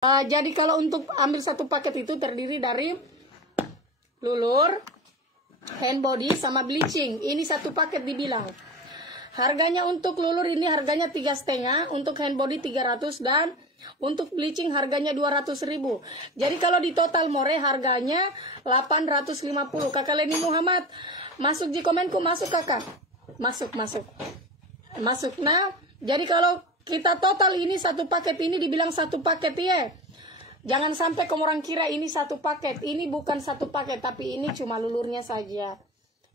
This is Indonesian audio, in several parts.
Jadi kalau untuk ambil satu paket itu terdiri dari lulur, hand body, sama bleaching. Ini satu paket dibilang. Harganya untuk lulur ini harganya 3,5, untuk hand body 300, dan untuk bleaching harganya 200.000. Jadi kalau di total more harganya 850. Kakak Leni Muhammad, masuk di komenku, masuk kakak. Masuk. Nah, jadi kalau kita total ini satu paket ini dibilang satu paket ya. Jangan sampai kamu orang kira ini satu paket. Ini bukan satu paket, tapi ini cuma lulurnya saja.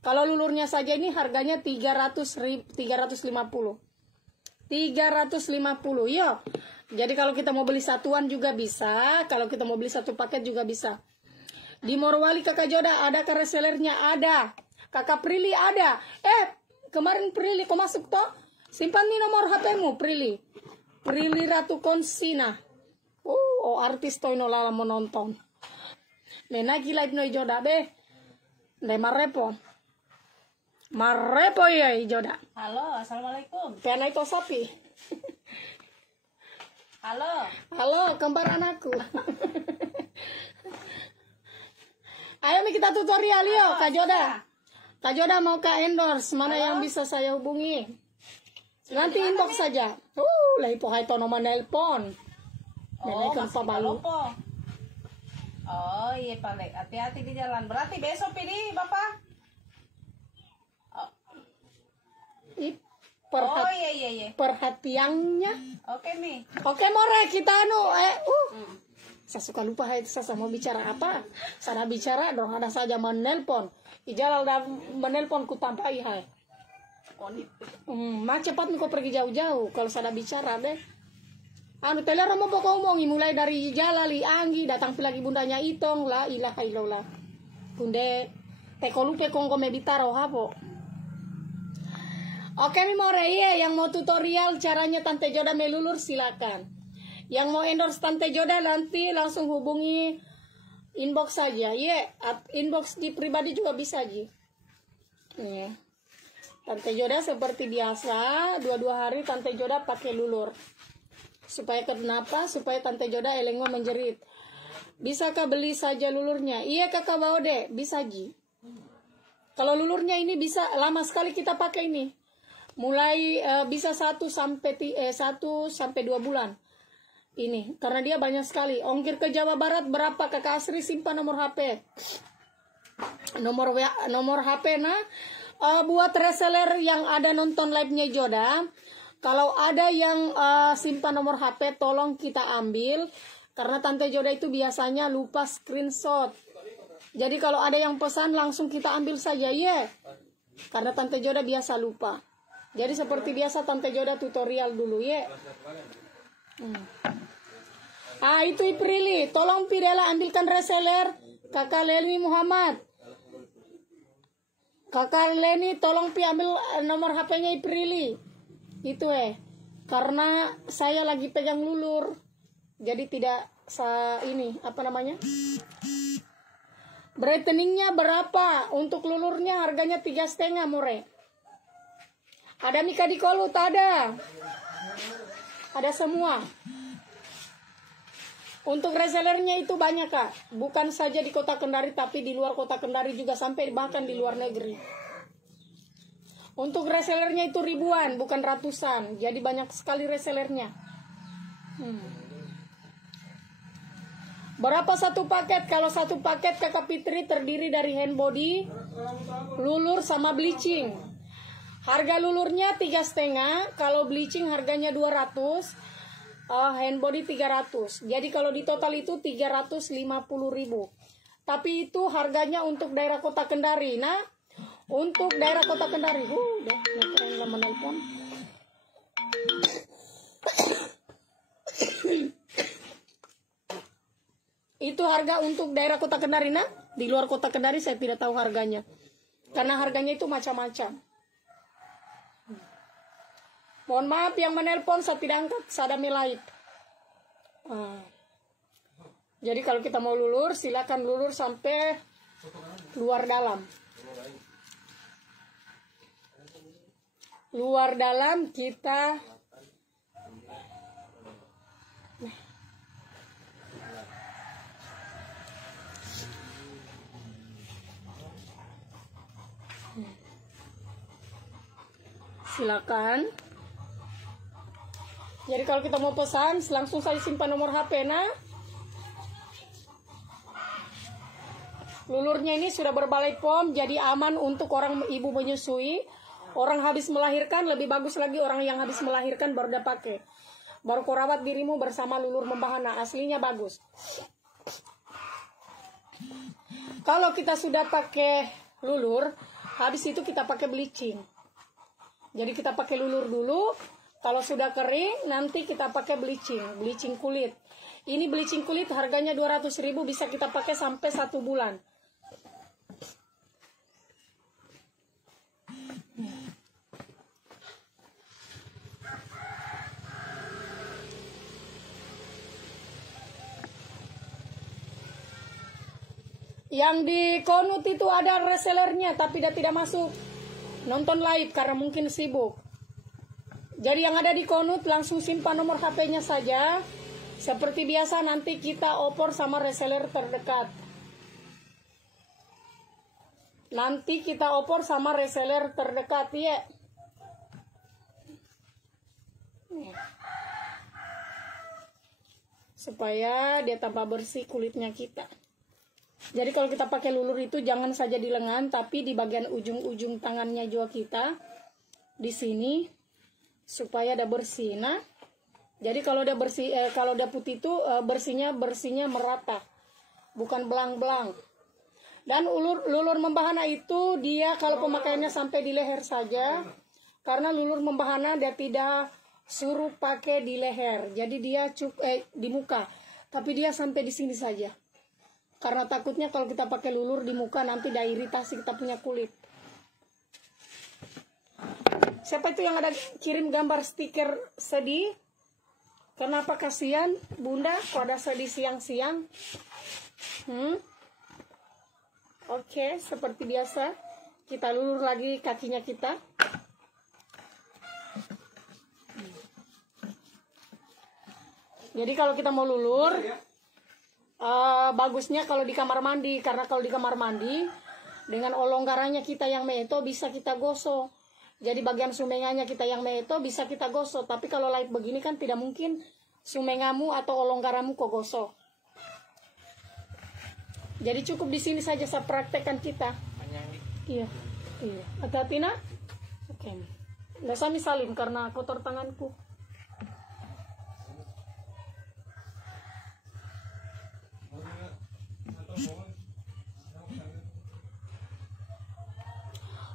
Kalau lulurnya saja ini harganya 350. 350, yo. Jadi kalau kita mau beli satuan juga bisa. Kalau kita mau beli satu paket juga bisa. Di Morowali Kakak Joda ada resellernya, ada. Kakak Prilly ada. Kemarin Prilly kau masuk toh? Simpan nih nomor HP-mu, Prilly. Prilly Ratu Konsina. Oh, artis toh inolala menonton. Menagi live no Joda be. De marepo ya Joda. Halo, assalamualaikum. Pianai to sapi. Halo, kembar anakku. Ayo kita tutorial yuk, Kak Joda. Kak Joda mau ke endorse, mana yang bisa saya hubungi? Nanti inbox saja. Lai po hai to nomor nelpon. Lupa. Oh iya Pak, hati-hati di jalan. Berarti besok ini Bapak. Iya. Perhatiannya. Oke nih. Oke more kita saya suka lupa saya mau bicara apa. Sana bicara dong, ada saja menelpon. Ijalal dah menelpon ku tampai hai. Cepat nih kau pergi jauh-jauh kalau sana bicara deh. Teler mau pokok omongi mulai dari jalali anggi datang lagi bundanya itong la ilaha illallah. Bunde teko lupe kongko meditaro hapo. Oke more yang mau tutorial caranya Tante Joda melulur silakan. Yang mau endorse Tante Joda nanti langsung hubungi inbox saja. Inbox di pribadi juga bisa Ji. Tante Joda seperti biasa 2 hari Tante Joda pakai lulur. Supaya kenapa? Supaya Tante Joda elengo menjerit. Bisakah beli saja lulurnya? Iya kakak Baude, bisa Ji. Kalau lulurnya ini bisa lama sekali kita pakai ini. Mulai bisa 1 sampai 2 bulan. Ini karena dia banyak sekali. Ongkir ke Jawa Barat berapa kakak Asri? Simpan nomor HP. Nomor HP buat reseller yang ada nonton live-nya Joda. Kalau ada yang simpan nomor HP, tolong kita ambil. Karena Tante Joda itu biasanya lupa screenshot. Jadi kalau ada yang pesan, langsung kita ambil saja, Karena Tante Joda biasa lupa. Jadi seperti biasa Tante Joda tutorial dulu, itu Prilly. Tolong Pirela ambilkan reseller. Kakak Leni Muhammad. Kakak Leni tolong ambil nomor HP-nya Prilly. Itu karena saya lagi pegang lulur, jadi tidak Brightening-nya berapa? Untuk lulurnya harganya 3,5 more. Ada Mika di Kolut, ada semua. Untuk resellernya itu banyak kak, bukan saja di kota Kendari tapi di luar kota Kendari juga, sampai bahkan di luar negeri. Untuk resellernya itu ribuan, bukan ratusan. Jadi banyak sekali resellernya. Berapa satu paket? Kalau satu paket kakak Fitri terdiri dari hand body, lulur sama bleaching. Harga lulurnya 3,5. Kalau bleaching harganya 200. Hand body 300. Jadi kalau di total itu 350.000. Tapi itu harganya untuk daerah kota Kendari. Untuk daerah kota Kendari, udah nggak menelpon. Itu harga untuk daerah kota Kendari, di luar kota Kendari saya tidak tahu harganya, karena harganya itu macam-macam. Mohon maaf yang menelpon saya tidak angkat, saya ada live. Jadi kalau kita mau lulur, silakan lulur sampai luar dalam. Luar dalam kita silakan. Jadi kalau kita mau pesan, langsung saja simpan nomor HP. Nah, lulurnya ini sudah berbalai pom, jadi aman untuk orang ibu menyusui. Orang habis melahirkan, lebih bagus lagi orang yang habis melahirkan baru udah pakai. Baru kau rawat dirimu bersama lulur membahana, aslinya bagus. Kalau kita sudah pakai lulur, habis itu kita pakai bleaching. Jadi kita pakai lulur dulu, kalau sudah kering nanti kita pakai bleaching kulit. Ini bleaching kulit harganya 200.000, bisa kita pakai sampai 1 bulan. Yang di Konut itu ada resellernya, tapi dia tidak masuk nonton live karena mungkin sibuk. Jadi yang ada di Konut langsung simpan nomor HP-nya saja. Seperti biasa nanti kita opor sama reseller terdekat. Nanti kita opor sama reseller terdekat ya. Supaya dia tambah bersih kulitnya kita. Jadi kalau kita pakai lulur itu jangan saja di lengan, tapi di bagian ujung-ujung tangannya juga kita di sini supaya ada bersih. Nah, jadi kalau udah bersih, kalau udah putih itu bersihnya merata, bukan belang-belang. Dan lulur membahana itu dia kalau pemakaiannya sampai di leher saja, karena lulur membahana dia tidak suruh pakai di leher, jadi dia di muka, tapi dia sampai di sini saja. Karena takutnya kalau kita pakai lulur di muka nanti dia iritasi kita punya kulit. Siapa itu yang ada kirim gambar stiker sedih? Kenapa kasihan bunda kok ada sedih siang-siang? Oke, seperti biasa kita lulur lagi kakinya kita. Jadi kalau kita mau lulur, bagusnya kalau di kamar mandi, karena kalau di kamar mandi dengan olonggarannya kita yang meto bisa kita gosok. Jadi bagian sumengannya kita yang meto bisa kita gosok, tapi kalau live begini kan tidak mungkin sumengamu atau olonggaramu kok gosok. Jadi cukup di sini saja saya praktekkan kita. Iya, iya. Hati-hati nak. Oke. Nggak usah misalin karena kotor tanganku.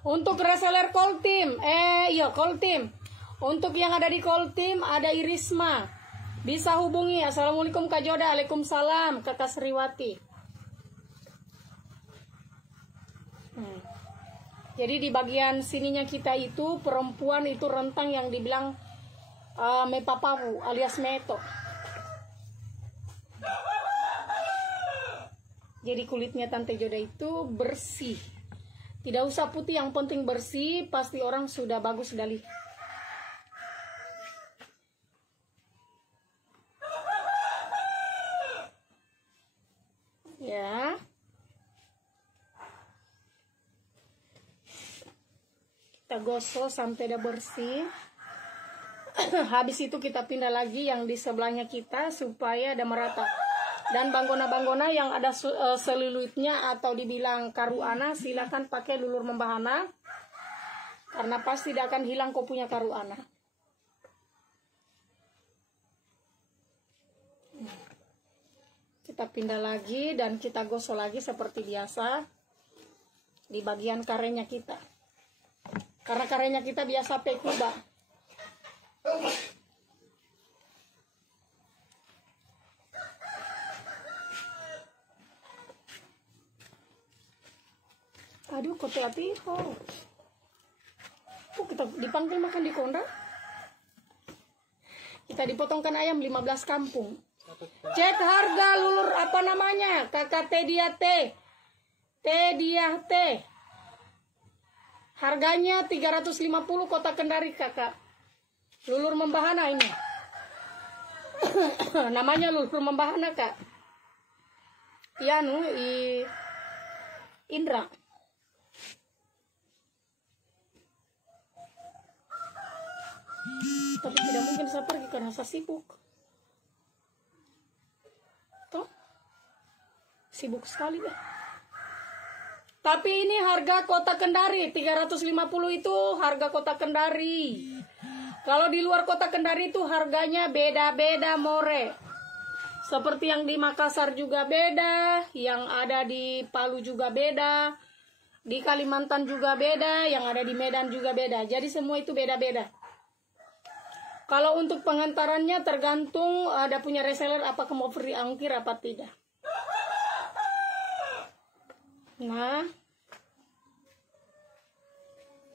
Untuk reseller Koltim, Koltim. Untuk yang ada di Koltim ada Irisma. Bisa hubungi. Assalamualaikum Kak Joda. Waalaikumsalam Kakak Sriwati. Jadi di bagian sininya kita itu perempuan itu rentang yang dibilang mepapawu alias meto. Jadi kulitnya Tante Joda itu bersih. Tidak usah putih, yang penting bersih, pasti orang sudah bagus sudah lihat. Ya. Kita gosok sampai udah bersih. Habis itu kita pindah lagi yang di sebelahnya kita supaya ada merata. Dan banggona-banggona yang ada selulitnya atau dibilang karuana, silakan pakai lulur membahana. Karena pasti tidak akan hilang kau punya karuana. Kita pindah lagi dan kita gosok lagi seperti biasa di bagian karenya kita. Karena karenya kita biasa pekuba. Aduh, kok hati. Kita dipanggil makan di konda. Kita dipotongkan ayam 15 kampung. Cek harga lulur apa namanya? Kakak Tedia T. Tedia T. Harganya 350 Kota Kendari kakak. Lulur membahana ini. Namanya lulur membahana kak. Yanu Indra. Tapi tidak mungkin saya pergi karena saya sibuk. Toh? Sibuk sekali ya. Tapi ini harga kota Kendari, 350 itu harga kota Kendari. Kalau di luar kota Kendari itu harganya beda-beda more. Seperti yang di Makassar juga beda, yang ada di Palu juga beda, di Kalimantan juga beda, yang ada di Medan juga beda. Jadi semua itu beda-beda. Kalau untuk pengantarannya tergantung ada punya reseller apakah mau free ongkir apa tidak. Nah,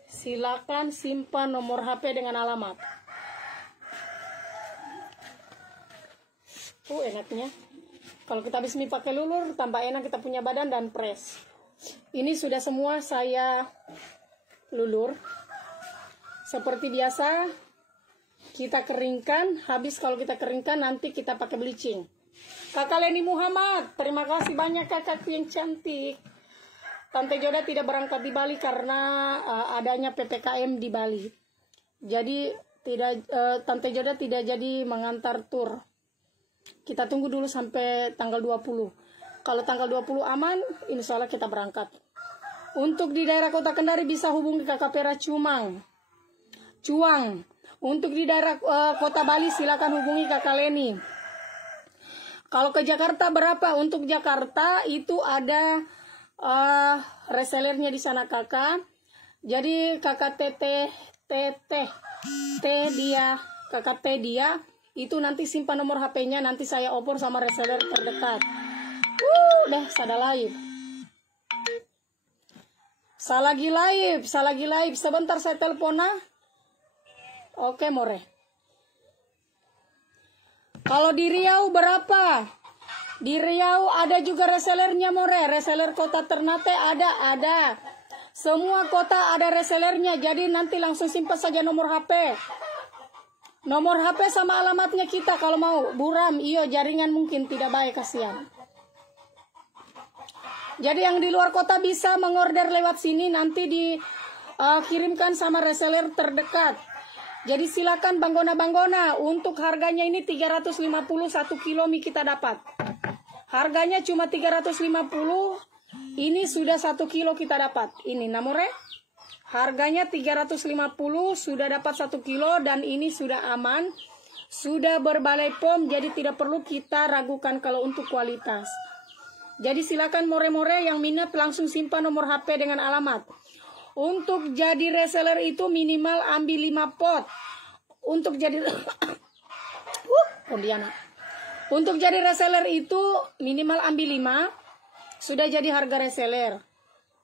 silakan simpan nomor HP dengan alamat. Enaknya. Kalau kita habis mie pakai lulur, tambah enak kita punya badan dan press. Ini sudah semua saya lulur. Seperti biasa, kita keringkan. Habis kalau kita keringkan, nanti kita pakai bleaching. Kakak Leni Muhammad, terima kasih banyak kakakku yang cantik. Tante Joda tidak berangkat di Bali karena adanya PPKM di Bali. Jadi Tante Joda tidak jadi mengantar tur. Kita tunggu dulu sampai tanggal 20. Kalau tanggal 20 aman, insya Allah kita berangkat. Untuk di daerah Kota Kendari bisa hubungi Kakak Pera Cuang. Untuk di daerah Kota Bali silakan hubungi Kakak Leni. Kalau ke Jakarta berapa? Untuk Jakarta itu ada resellernya di sana kakak. Jadi kakak kakak T dia itu nanti simpan nomor HP-nya, nanti saya opor sama reseller terdekat. Sada live. Salagi live. Sebentar saya telepon nah. Oke more. Kalau di Riau berapa? Di Riau ada juga resellernya more. Reseller kota Ternate ada. Semua kota ada resellernya. Jadi nanti langsung simpan saja nomor HP. Nomor HP sama alamatnya kita kalau mau. Buram, iyo jaringan mungkin tidak baik, kasihan. Jadi yang di luar kota bisa mengorder lewat sini. Nanti dikirimkan sama reseller terdekat. Jadi silakan Banggona. Untuk harganya ini 350 1 kilo mie kita dapat. Harganya cuma 350. Ini sudah 1 kilo kita dapat. Ini namore. Harganya 350 sudah dapat 1 kilo dan ini sudah aman. Sudah berbalai POM jadi tidak perlu kita ragukan kalau untuk kualitas. Jadi silakan more-more yang minat langsung simpan nomor HP dengan alamat. Untuk jadi reseller itu minimal ambil 5 pot. Untuk jadi Untuk jadi reseller itu minimal ambil 5. Sudah jadi harga reseller.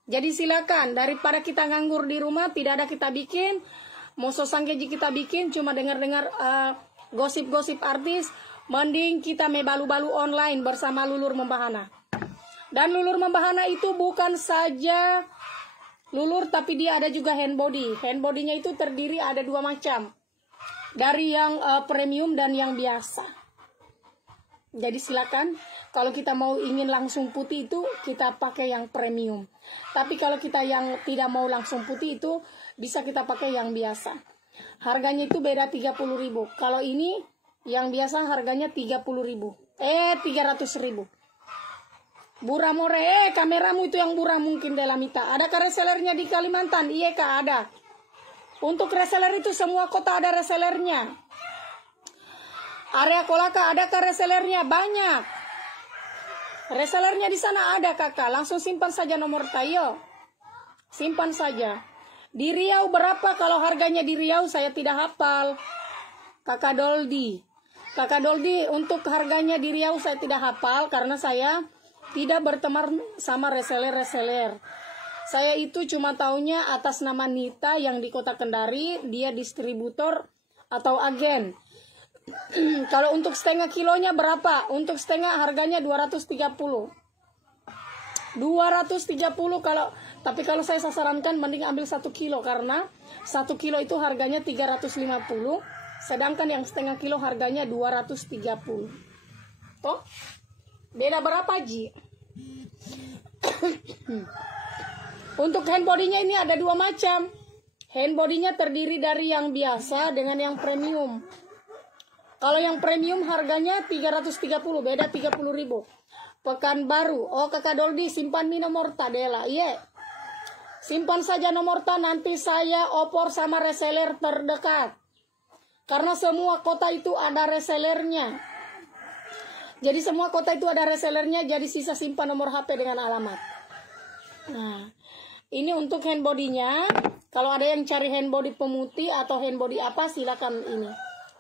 Jadi silakan, daripada kita nganggur di rumah, tidak ada kita bikin. Mau sosanggeji kita bikin, cuma dengar-dengar gosip-gosip artis. Mending kita balu-balu online bersama Lulur Membahana. Dan Lulur Membahana itu bukan saja lulur, tapi dia ada juga hand body. Hand body-nya itu terdiri ada 2 macam. Dari yang premium dan yang biasa. Jadi silakan, kalau kita mau ingin langsung putih itu kita pakai yang premium. Tapi kalau kita yang tidak mau langsung putih itu bisa kita pakai yang biasa. Harganya itu beda 30.000. Kalau ini yang biasa harganya 30.000. 300.000. Buramore, kameramu itu yang buram mungkin Delamita. Adakah resellernya di Kalimantan? Iya kak, ada. Untuk reseller itu semua kota ada resellernya. Area Kolaka adakah resellernya? Banyak. Resellernya di sana ada kakak. Langsung simpan saja nomor tayo. Simpan saja. Di Riau berapa? Kalau harganya di Riau saya tidak hafal. Kakak Doldi. Kakak Doldi untuk harganya di Riau saya tidak hafal karena saya tidak berteman sama reseller-reseller. Saya itu cuma taunya atas nama Nita yang di Kota Kendari, dia distributor atau agen. Kalau untuk setengah kilonya berapa? Untuk setengah harganya 230. 230 tapi kalau saya sasarankan mending ambil 1 kilo karena 1 kilo itu harganya 350. Sedangkan yang setengah kilo harganya 230. Toh? Beda berapa, Ji? Untuk hand body-nya ini ada 2 macam. Hand bodinya terdiri dari yang biasa dengan yang premium. Kalau yang premium harganya 330, beda 30.000. Pekanbaru. Oh, Kakak Doldi simpan mi nomor Tadela. Iya. Simpan saja nomor ta, nanti saya opor sama reseller terdekat. Karena semua kota itu ada resellernya. Jadi semua kota itu ada resellernya, jadi sisa simpan nomor HP dengan alamat. Nah, ini untuk hand bodinya. Kalau ada yang cari hand body pemutih atau hand body apa, silakan ini.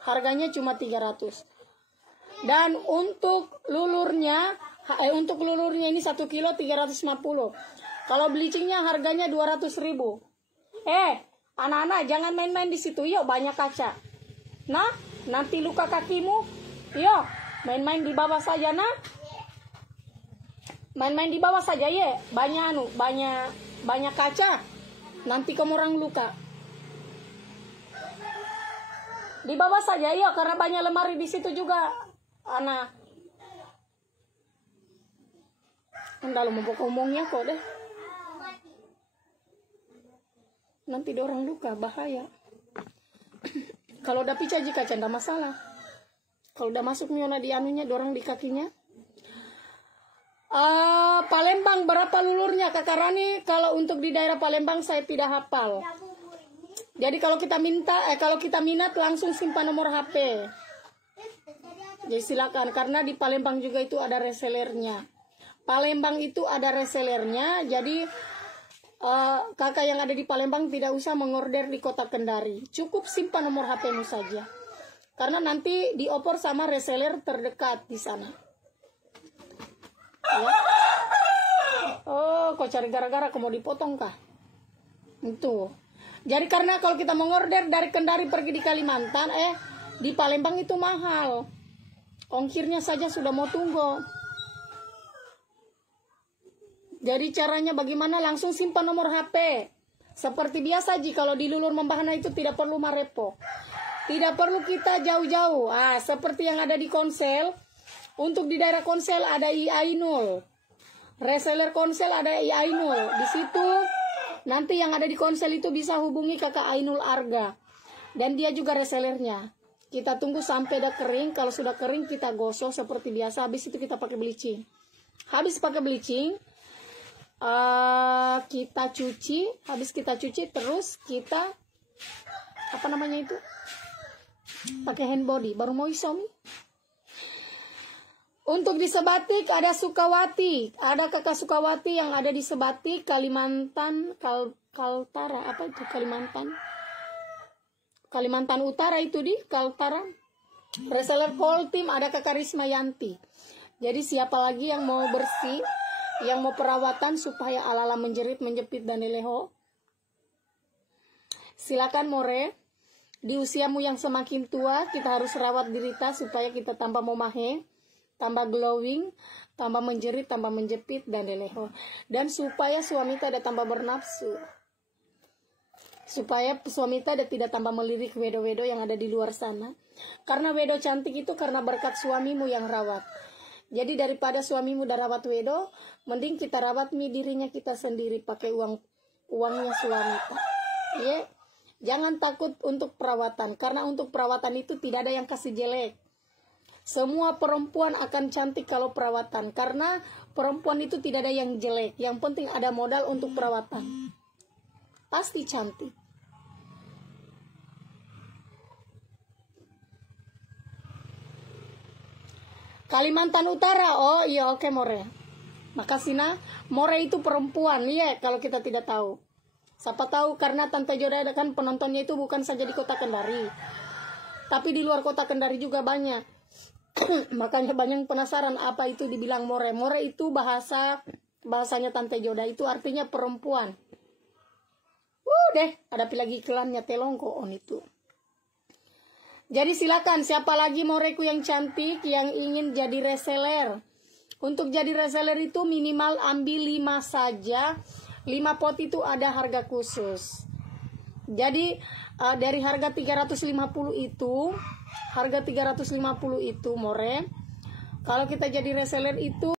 Harganya cuma 300. Dan untuk lulurnya ini 1 kilo 350. Kalau bleachingnya harganya 200.000. Anak-anak jangan main-main di situ. Yuk, banyak kaca. Nah, nanti luka kakimu. Yuk, main-main di bawah saja, nah. Main-main di bawah saja ya. Banyak kaca. Nanti kamu orang luka. Di bawah saja ya, karena banyak lemari di situ juga, anak. Enggak lo mau ngomongnya kok deh. Nanti dorong luka, bahaya. Kalau udah pecah jika canda masalah. Kalau udah masuk miona di anunya, dorong di kakinya. Palembang berapa lulurnya Kakak Rani? Kalau untuk di daerah Palembang saya tidak hafal. Jadi kalau kita minat langsung simpan nomor HP. Jadi silakan, karena di Palembang juga itu ada resellernya. Palembang itu ada resellernya, jadi kakak yang ada di Palembang tidak usah mengorder di kota Kendari. Cukup simpan nomor HP-mu saja. Karena nanti diopor sama reseller terdekat di sana. Ya. Oh, kok cari gara-gara kau mau dipotong kah? Itu. Jadi karena kalau kita mengorder dari Kendari pergi di Kalimantan, di Palembang itu mahal. Ongkirnya saja sudah mau tunggu. Jadi caranya bagaimana? Langsung simpan nomor HP. Seperti biasa kalau di Lulur Membahana itu tidak perlu marepo. Tidak perlu kita jauh-jauh. Seperti yang ada di Konsel. Untuk di daerah Konsel ada I-Ainul. Reseller Konsel ada I-Ainul. Di situ nanti yang ada di Konsel itu bisa hubungi Kakak Ainul Arga. Dan dia juga resellernya. Kita tunggu sampai udah kering. Kalau sudah kering kita gosok seperti biasa. Habis itu kita pakai bleaching. Habis pakai bleaching, kita cuci. Habis kita cuci terus kita pakai hand body. Baru mau isomi. Untuk di Sebatik ada Sukawati. Ada Kakak Sukawati yang ada di Sebatik, Kalimantan, Kaltara. Apa itu Kalimantan Utara itu di Kaltara. Reseller Poltim ada Kakak Risma Yanti. Jadi siapa lagi yang mau bersih, yang mau perawatan supaya ala-ala menjerit, menjepit dan leleho, silakan more. Di usiamu yang semakin tua, kita harus rawat diri kita supaya kita tambah momahe, tambah glowing, tambah menjerit, tambah menjepit dan leleho. Dan supaya suami kita ada tambah bernafsu. Supaya suami kita ada tidak tambah melirik wedo-wedo yang ada di luar sana. Karena wedo cantik itu karena berkat suamimu yang rawat. Jadi daripada suamimu udah rawat wedo, mending kita rawat dirinya kita sendiri pakai uangnya suami kita. Ya. Jangan takut untuk perawatan, karena untuk perawatan itu tidak ada yang kasih jelek. Semua perempuan akan cantik kalau perawatan, karena perempuan itu tidak ada yang jelek. Yang penting ada modal untuk perawatan. Pasti cantik. Kalimantan Utara, oh iya oke more. Makasih nah, more itu perempuan, iya kalau kita tidak tahu. Siapa tahu karena Tante Joda kan penontonnya itu bukan saja di kota Kendari. Tapi di luar kota Kendari juga banyak. Makanya banyak penasaran apa itu dibilang more. More itu bahasanya Tante Joda itu artinya perempuan. Ada lagi iklannya telongko on itu. Jadi silakan siapa lagi moreku yang cantik yang ingin jadi reseller. Untuk jadi reseller itu minimal ambil 5 saja. 5 pot itu ada harga khusus. Jadi dari harga 350 itu, more. Kalau kita jadi reseller itu